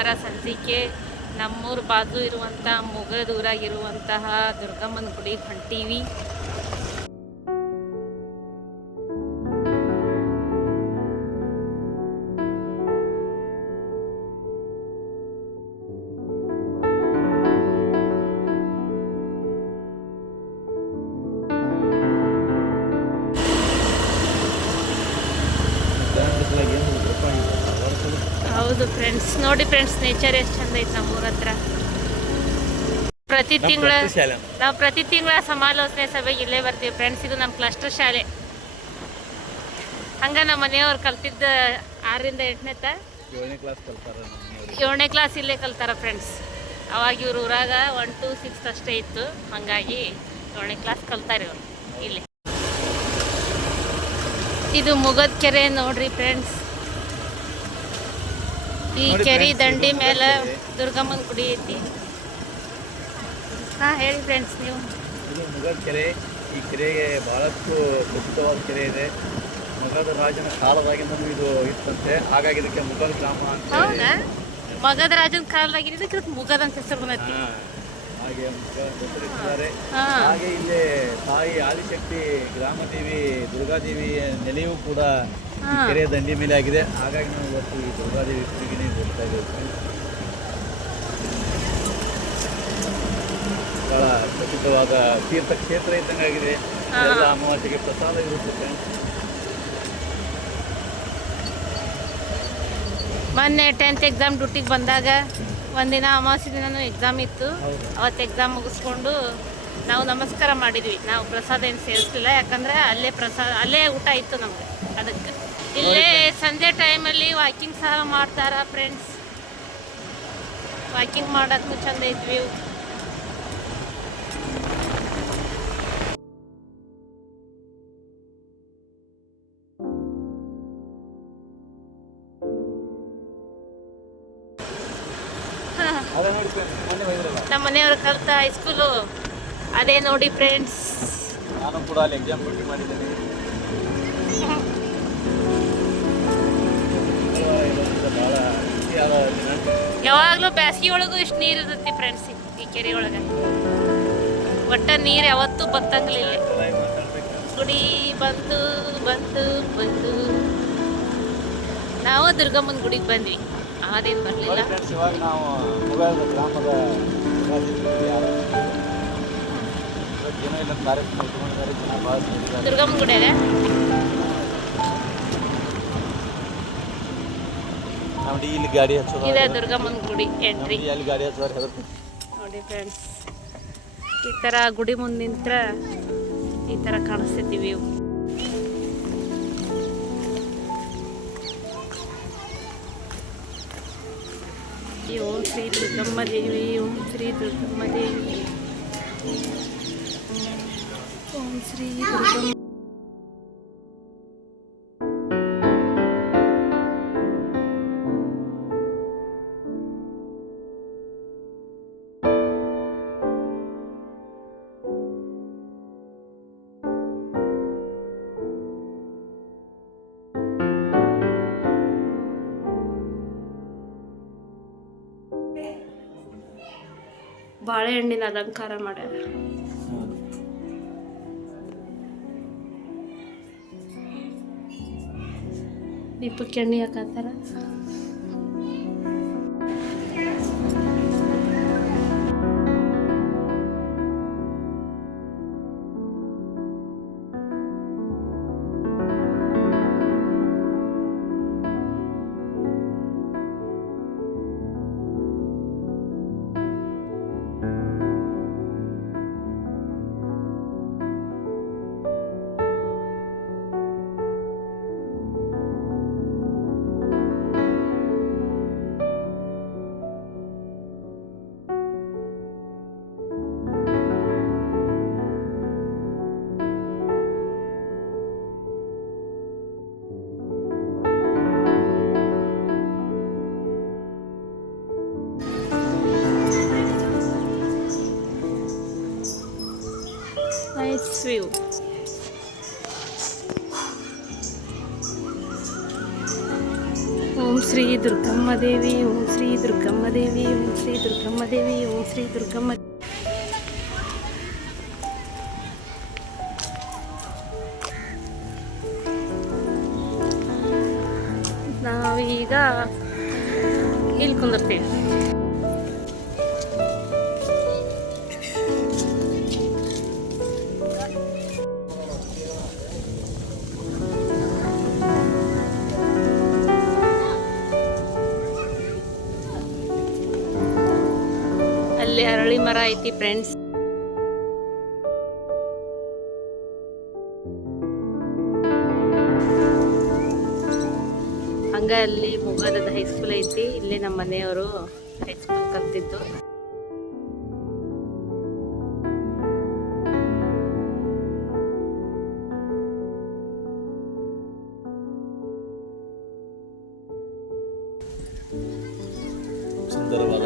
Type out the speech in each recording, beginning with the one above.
ಶನಿವಾರ ಸಂಜೆಗೆ ನಮ್ಮೂರ ಬಾಜು ಇರುವಂತಹ ಮುಗದೂರಾಗಿರುವಂತಹ ದುರ್ಗಮ್ಮನ ಗುಡಿಗೆ ಹೊಂಟೀವಿ. ಫ್ರೆಂಡ್ಸ್ ನೋಡಿ ಫ್ರೆಂಡ್ಸ್ ನೇಚರ್ ಎಷ್ಟು ಚಂದ ಐತೆ ನಮ್ಮೂರ ಹತ್ರ. ಪ್ರತಿ ತಿಂಗಳ ನಾವು ಪ್ರತಿ ತಿಂಗಳ ಸಮಾಲೋಚನೆ ಸಭೆಗೆ ಇಲ್ಲೇ ಬರ್ತೀವಿ ಫ್ರೆಂಡ್ಸ್ ಇದು ನಮ್ಮ ಕ್ಲಸ್ಟರ್ ಶಾಲೆ. ಹಂಗ ನಮ್ಮ ಮನೆಯವ್ರು ಕಲ್ತಿದ್ದ ಆರರಿಂದ ಎಂಟನೇ ತ ಏಳನೇ ಕ್ಲಾಸ್ ಕಲ್ತಾರ ಏಳನೇ ಕ್ಲಾಸ್ ಇಲ್ಲೇ ಕಲ್ತಾರ ಫ್ರೆಂಡ್ಸ್ ಅವಾಗ ಇವ್ರ ಊರಾಗ ಒನ್ ಟು ಸಿಕ್ಸ್ ಅಷ್ಟೇ ಇತ್ತು. ಹಂಗಾಗಿ ಏಳನೇ ಕ್ಲಾಸ್ ಕಲ್ತಾರೆ ಇವರು. ಇಲ್ಲಿ. ಇದು ಮುಗದ್ ಕೆರೆ ನೋಡ್ರಿ ಫ್ರೆಂಡ್ಸ್ ಈ ಕೆರಿ ದಂಡಿ ಮೇಲೆ. ದುರ್ಗಮ್ಮನ ಗುಡಿ ಐತಿ. ಹಾ ಹೇಳಿ ಫ್ರೆಂಡ್ಸ್ ನೀವು. ಇದು ಮುಗಲ್ ಕೆರೆ. ಈ ಕೆರೆಗೆ ಬಹಳಷ್ಟು ಪ್ರಸಿದ್ಧವಾದ ಕೆರೆ ಇದೆ. ಮಗದ ರಾಜನ ಕಾಲದಾಗಿಂದ ಇದು ಇತ್ತಂತೆ. ಹಾಗಾಗಿ ಇದಕ್ಕೆ ಮುಗಲ್ ಗ್ರಾಮ ಅಂತ ಹೌದಾ? ಮಗದ ರಾಜನ ಕಾಲದಾಗ ಇದಕ್ಕೆ ಮುಗದ ಅಂತ ಹೆಸರು ಬಂದೈತಿ. ಹಾ, ಹಾಗೆ ಹೆಸರಿಟ್ಟಿದ್ದಾರೆ ಹಾಗೆ ಇಲ್ಲಿ ತಾಯಿ ಆದಿಶಕ್ತಿ ಗ್ರಾಮದೇವಿ ದುರ್ಗಾದೇವಿ ನೆಲೆಯೂ ಕೂಡ ಕೆರೆಯ ಕೆರೆ ದಂಡಿ ಮೇಲೆ ಆಗಿದೆ. ಹಾಗಾಗಿ ನಾವು ಇವತ್ತು ಈ ದುರ್ಗಾದೇವಿ ಪೂಜೆಗೆ ಹೋಗ್ತಾ ಇದ್ದೇವೆ. ಬಹಳ ಪ್ರಸಿದ್ಧವಾದ ತೀರ್ಥ ಕ್ಷೇತ್ರ ಇದ್ದಂಗಾಗಿದೆ ಹಾ. ಎಲ್ಲ ಅಮಾವಾಸ್ಯೆಗೆ ಪ್ರಸಾದ ಇರುತ್ತೆ. ಮೊನ್ನೆ ಟೆಂತ್ ಎಕ್ಸಾಮ್ ಡ್ಯೂಟಿಗೆ ಬಂದಾಗ ಒಂದಿನ ಅಮಾವಾಸ್ಯೆ ದಿನನೂ ಎಕ್ಸಾಮ್ ಇತ್ತು. ಅವತ್ತು ಎಕ್ಸಾಮ್ ಮುಗಿಸ್ಕೊಂಡು ನಾವು ನಮಸ್ಕಾರ ಮಾಡಿದ್ವಿ. ನಾವು ಪ್ರಸಾದ ಏನು ಸೇರಿಸಲಿಲ್ಲ. ಯಾಕಂದರೆ ಅಲ್ಲೇ ಪ್ರಸಾದ, ಅಲ್ಲೇ ಊಟ ಇತ್ತು ನಮಗೆ ಅದಕ್ಕೆ. ಇಲ್ಲೇ ಸಂಜೆ ಟೈಮಲ್ಲಿ ವಾಕಿಂಗ್ ಸಹ ಮಾಡ್ತಾರ ಫ್ರೆಂಡ್ಸ್ ವಾಕಿಂಗ್ ಮಾಡೋದು ಚಂದ ಐತ್ವಿ ನಮ್ಮ ಮನೆಯವರು ಕಲ್ತ ಹೈಸ್ಕೂಲು ಅದೇ ನೋಡಿ ಫ್ರೆಂಡ್ಸ್ ನಾನು ಕೂಡ ಅಲ್ಲಿ ಎಕ್ಸಾಮ್ ಡ್ಯೂಟಿ ಮಾಡಿದ್ದೇನೆ. ಯಾವಾಗಲೂ ಬ್ಯಾಸ್ಗಿ ಒಳಗೂ ಇಷ್ಟು ನೀರು ಇರ್ತೈತಿ ಫ್ರೆಂಡ್ಸ್ ಈ ಕೆರೆ ಒಳಗೆ. ಒಟ್ಟ ನೀರು ಯಾವತ್ತೂ ಬತ್ತಂಗಿಲ್ಲ ಚೆನ್ನಾಗಿ ಗುಡಿ ಬಂತು ಬಂತು ಬಂತು ನಾವು ದುರ್ಗಮ್ಮನ ಗುಡಿಗೆ ಬಂದ್ವಿ. ಅದೇನು ಬರಲಿಲ್ಲ. ಇವಾಗ ನಾವು ಗ್ರಾಮದ. ದುರ್ಗಮ್ಮನ ಗುಡಿಯಾಗ ನಮ್ದು ಇಲ್ಲಿ ಗಾಡಿ ಹಚ್ಚೋದು ಇದೆ ದುರ್ಗಮ್ಮನ ಗುಡಿ ಎಂಟ್ರಿ ಅಲ್ಲಿ ಗಾಡಿ ಹಚ್ಚೋರು ಹೆದರ್ತೀನಿ ನೋಡಿ ಫ್ರೆಂಡ್ಸ್ ಈ ತರ ಗುಡಿ ಮುಂದೆ ನಿಂತ್ರ ಈ ತರ ಕಾಣಿಸ್ತೈತಿ ಶ್ರೀ ದುರ್ಗಮ್ಮ ದೇವಿ ಓಂ ಶ್ರೀ ದುರ್ಗಮ್ಮ ದೇವಿ ಬಾಳೆಹಣ್ಣಿನ ಅಲಂಕಾರ ಮಾಡ್ಯಾರ. ದೀಪಕ್ಕೆ ಎಣ್ಣೆ ಹಾಕತ್ತಾರ? ನೈಸ್ ವ್ಯೂ ಓಂ ಶ್ರೀ ದುರ್ಗಮ್ಮ ದೇವಿ ಓಂ ಶ್ರೀ ದುರ್ಗಮ್ಮ ದೇವಿ ಓಂ ಶ್ರೀ ದುರ್ಗಮ್ಮ ದೇವಿ ಓಂ ಶ್ರೀ ದುರ್ಗಮ್ಮ ನಾವೀಗ ಇಲ್ಲಿ ಕುಂದಿರ್ತೀವಿ ಮರ ಐತಿ ಫ್ರೆಂಡ್ಸ್ ಹಂಗ ಅಲ್ಲಿ ಮೊಗದ ಹೈಸ್ಕೂಲ್ ಐತಿ. ಇಲ್ಲಿ ನಮ್ಮ ಮನೆಯವರು ಹೈಸ್ಕೂಲ್ ಕಲ್ತಿದ್ದು. ಸುಂದರವಾದ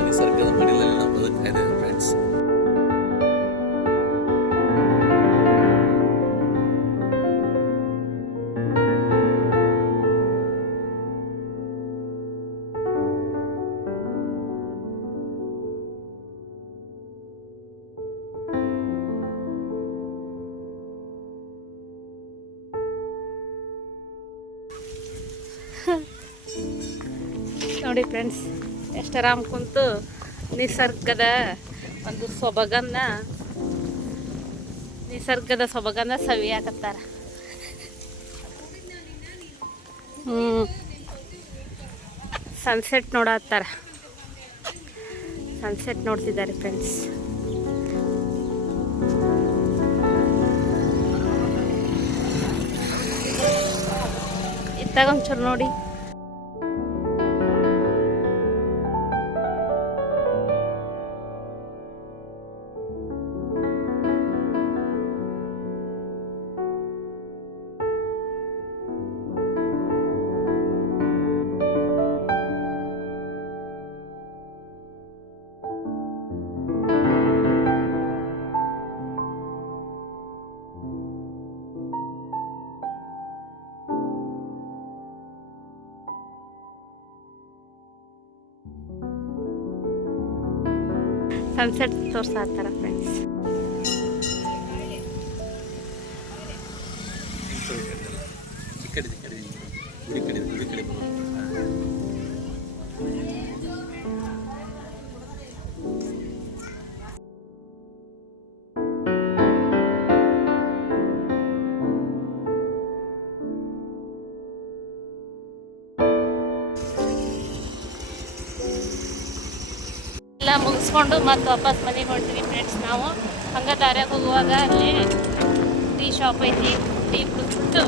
ನೋಡಿ ಫ್ರೆಂಡ್ಸ್, ಎಷ್ಟು ಆರಾಮ್ ಕುಂತು ನಿಸರ್ಗದ ಒಂದು ಸೊಬಗನ್ನ, ನಿಸರ್ಗದ ಸೊಬಗನ್ನ ಸವಿಯಾಕತ್ತಾರ ಹ್ಞೂ ಸನ್ಸೆಟ್ ನೋಡತ್ತಾರ ಸನ್ಸೆಟ್ ನೋಡ್ತಿದ್ದಾರೆ ಫ್ರೆಂಡ್ಸ್. ಇತ್ತಾಗ ಒಂಚೂರು ನೋಡಿ. ಸನ್ಸೆಟ್ ತೋರ್ಸಾತ್ತಾರ ಮುಗಿಸ್ಕೊಂಡು ಮತ್ತೆ ವಾಪಸ್ ಮನೆಗೆ ಹೊಂಟಿವಿ ಫ್ರೆಂಡ್ಸ್ ನಾವು. ಹಂಗೆ ದಾರ್ಯಾಗ ಹೋಗುವಾಗ ಅಲ್ಲಿ ಟೀ ಶಾಪ್ ಐತಿ ಟೀ ಕುಡಿದ್ಬಿಟ್ಟು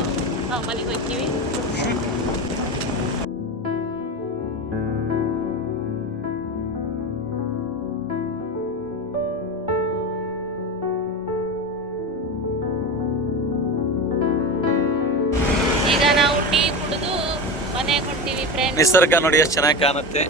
ನಾವು ಮನೆಗೆ ಹೋಗ್ತೀವಿ. ಈಗ ನಾವು ಟೀ ಕುಡಿದು ಮನೆಗೆ ಫ್ರೆಂಡ್ಸ್ ನಿಸರ್ಗ ನೋಡಿ, ಎಷ್ಟು ಚೆನ್ನಾಗಿ ಕಾಣುತ್ತೆ.